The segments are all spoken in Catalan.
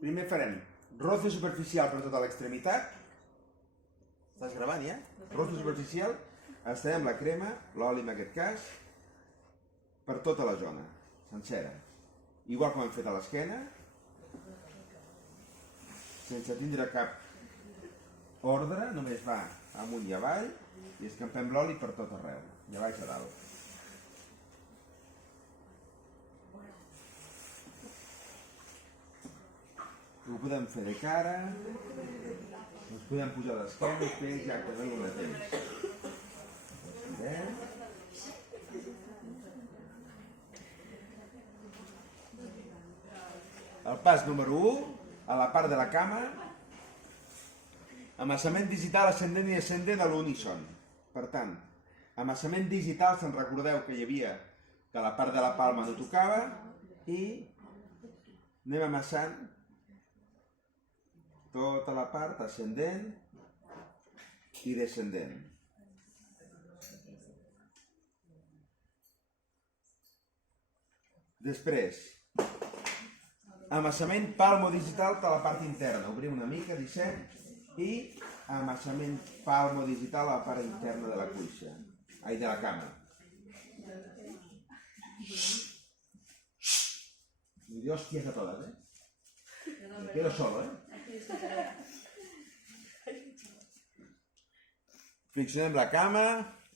Primer farem roce superficial per tota l'extremitat. Estàs gravant ja? Roce superficial. Estarem la crema, l'oli en aquest cas, per tota la zona, sencera. Igual com hem fet a l'esquena, sense tindre cap ordre, només va amunt i avall i escampem l'oli per tot arreu, i a baix a dalt. Ho podem fer de cara, ens podem posar d'esquena i fer exactament el mateix. El pas número 1, a la part de la cama, amassament digital ascendent i descendent a l'uníson. Per tant, amassament digital, se'n recordeu que hi havia que la part de la palma no tocava i anem amassant tota la part ascendent i descendent. Després, amassament palmo-digital per la part interna. Obrim una mica, deixem, i amassament palmo-digital a la part interna de la cuixa. Ai, de la cama. Me dio hostias a todas, Me quedo solo, Flexionem la cama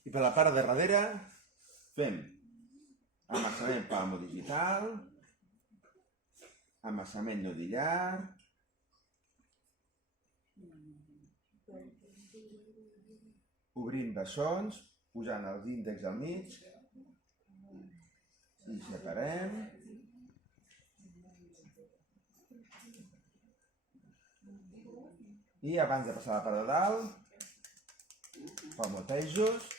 i per la part de darrere fem amassament palmo-digital, amassament nodillar, obrim bessons, posant els índexs al mig i separem. I abans de passar a la part de dalt, palmotejos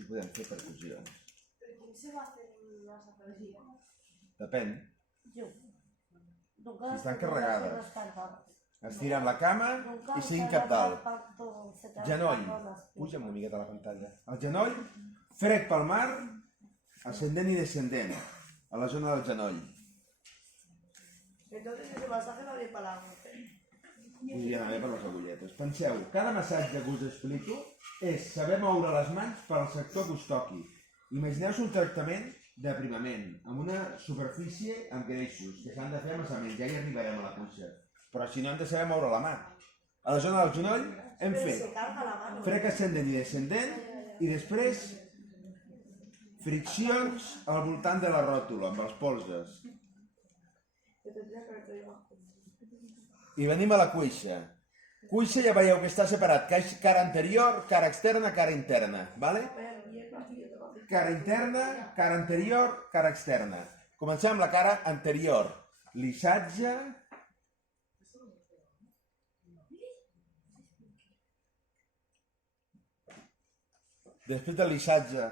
i podem fer percussions. ¿Cómo se va a hacer una zapatería? Depèn. Si estan carregades. Estirem la cama i seguim cap dalt. Genoll. Puja'm una miqueta a la pantalla. El genoll, fred palmar, ascendent i descendent, a la zona del genoll. Entonces ese masaje va bien para la mujer. Podria anar bé per les agulletes. Penseu, cada massatge que us explico és saber moure les mans pel sector que us toqui. Imagineu-vos un tractament d'aprimament, amb una superfície amb greixos, que s'han de fer amassament, ja hi arribarem a la cuixa. Però si no hem de saber moure la mà. A la zona del genoll hem fet frec ascendent i descendent i després friccions al voltant de la ròtula, amb els polzes. I venim a la cuixa. Cuixa ja veieu que està separat, cara anterior, cara externa, cara interna, vale? Cara interna, cara anterior, cara externa. Comencem amb la cara anterior. Lissatge. Després del lissatge,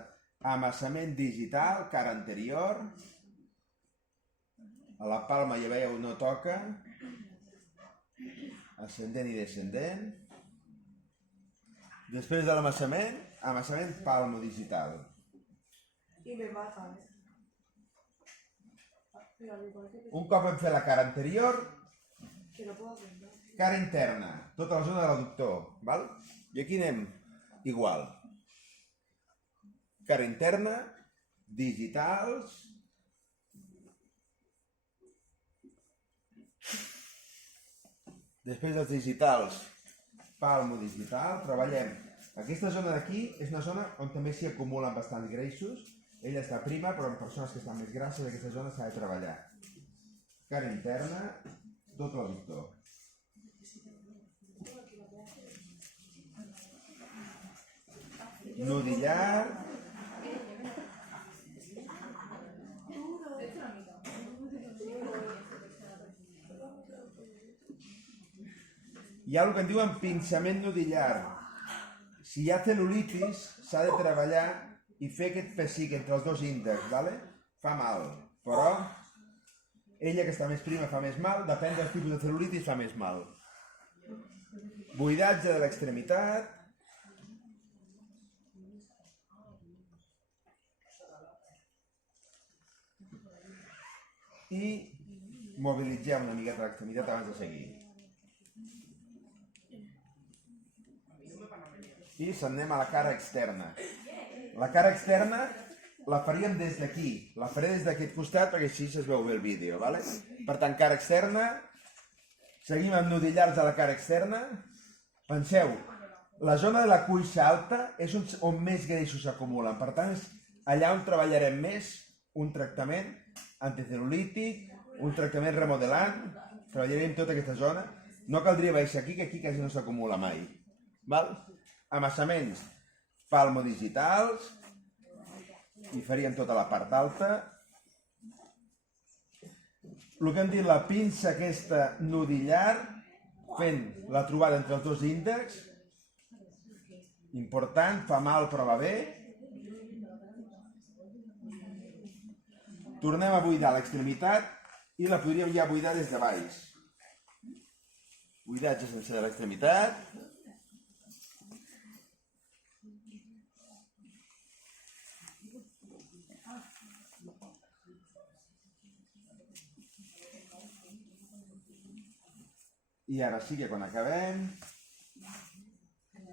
amassament digital, cara anterior. A la palma ja veieu no toca. Ascendent i descendent. Després de l'amassament, amassament palmo-digital. Y me mata, Un cop hem fet la cara anterior, cara interna, tota la zona de l'adductor, val? I aquí anem igual. Cara interna, digitals, després dels digitals, palmo-digital, treballem. Aquesta zona d'aquí és una zona on també s'hi acumulen bastants greixos. Ella està prima, però en persones que estan més grasses, aquesta zona s'ha de treballar. Cara interna, tot l'adductor. Nodillar. Hi ha el que en diuen pinçament nodillar. Si hi ha cel·lulitis, s'ha de treballar i fer aquest pessic entre els dos índexs, ¿vale? Fa mal, però ella que està més prima fa més mal, depèn del tipus de cel·lulitis fa més mal. Buidatge de l'extremitat. I mobilitzem una miqueta l'extremitat abans de seguir. I s'anem a la cara externa. La cara externa la faríem des d'aquí. La faré des d'aquest costat perquè així es veu bé el vídeo. Vale? Per tant, cara externa. Seguim amb nudillars de la cara externa. Penseu, la zona de la cuixa alta és on més greixos s'acumulen. Per tant, és allà on treballarem més un tractament anticel·lulític, un tractament remodelant. Treballarem tota aquesta zona. No caldria baixar aquí, que aquí quasi no s'acumula mai. Val? Amassaments palmodigitals i faríem tota la part alta. El que hem dit, la pinça aquesta nudillar, fent la trobada entre els dos índexs, important, fa mal però va bé. Tornem a buidar l'extremitat i la podríem ja buidar des de baix. Buidatge sense de l'extremitat. I ara sí que quan acabem,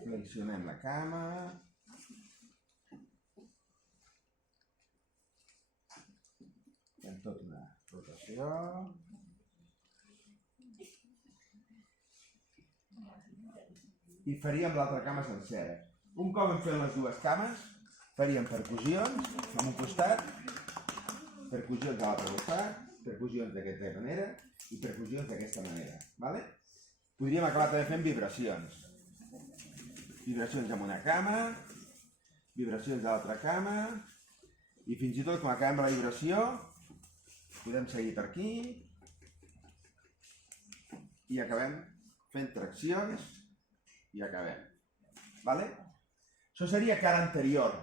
flexionem la cama. Fem tota una rotació. I faríem l'altra cama sencera. Un cop hem fet les dues cames, faríem percussions, en un costat, percussions a l'altre costat, percussions d'aquesta manera i percussions d'aquesta manera. Vale? Podríem acabar també fent vibracions. Vibracions amb una cama, vibracions a l'altra cama, i fins i tot quan acabem la vibració, podem seguir per aquí i acabem fent traccions i acabem. Vale? Això seria cara anterior.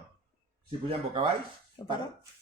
Si pugem boca baix,